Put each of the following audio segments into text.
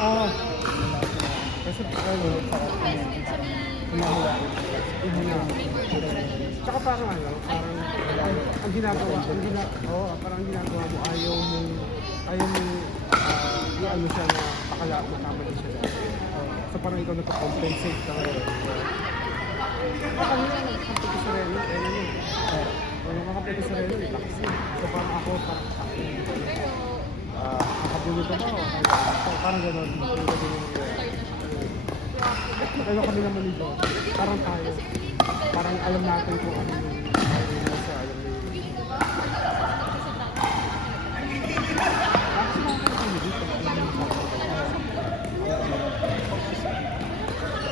Ah, kasi ano, parang hinahulaan. Tsaka parang ano, parang ang ginagawa, parang ang ginagawa mo, ayaw mo, ano siya na makamali siya. So parang ikaw nagpa-compensate ka ngayon. Kanina nagkakampi sa Reno, kailan yun? Nagkakampi sa Reno, lakas yun. So parang ako, nakabuli ko ba? Parang gano'n. Ano kami naman dito? Parang tayo. Parang alam natin kung ano yung nasa alam mo yung...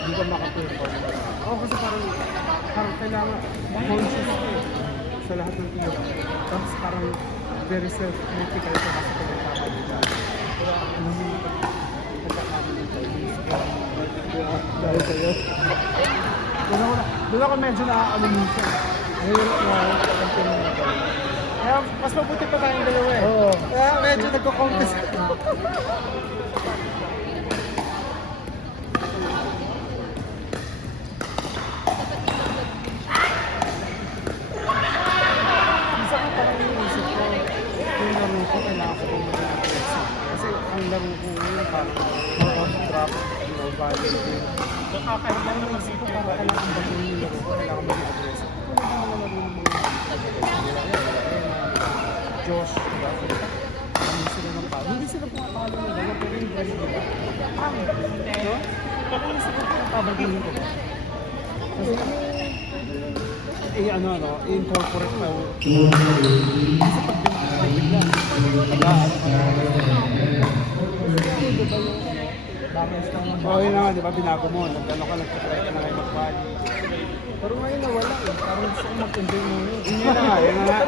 Hindi ka makaperform. Oo, kasi parang kailangan conscious ka sa lahat ng iyo. Tapos parang very self-critical ka kasi pinagkamali ka. Kaya ano yung pagkakamali ka, dahil sa'yo. Doon ako medyo na-ano minsan. Ngayon na kaya mas mabuti pa tayong dalawa eh. Oo. Kaya medyo nagko-contest. Kasi ang laro ko ngayon parang more on drop, value. Nakakahilang naman kasi ito para kailangan baguhin yung laro ko, kailangan maging aggressive. Wala ba naman laro ng mga Josh, diba? Ano sila ng palo? Hindi sila pumapalo ng gano'n, pero yung drive nila. No? Hindi sila pumapabaguhin ko ba? Kasi i-incorporate mo. Kasi pag bigla, oo, yun na nga, di ba, binago mo, nag-ano ka, nagtatry ka na kayo mag-body. Pero ngayon nawala eh, parang gusto ko mag-enjoy mo yun. Yun na nga, yun na nga.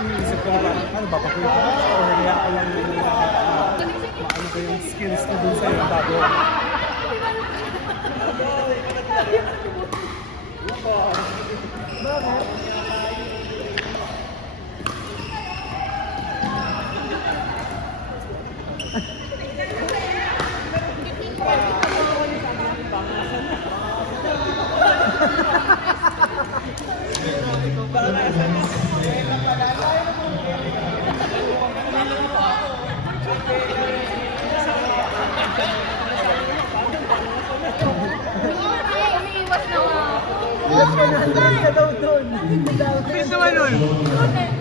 Iniisip ko na parang, ano ba, pakulit ka ba? O nagaya ka lang yung maano ko yung skills na dun sa'yo, bago. Bakit? Umiiwas ka na daw doon. Bilis naman nun!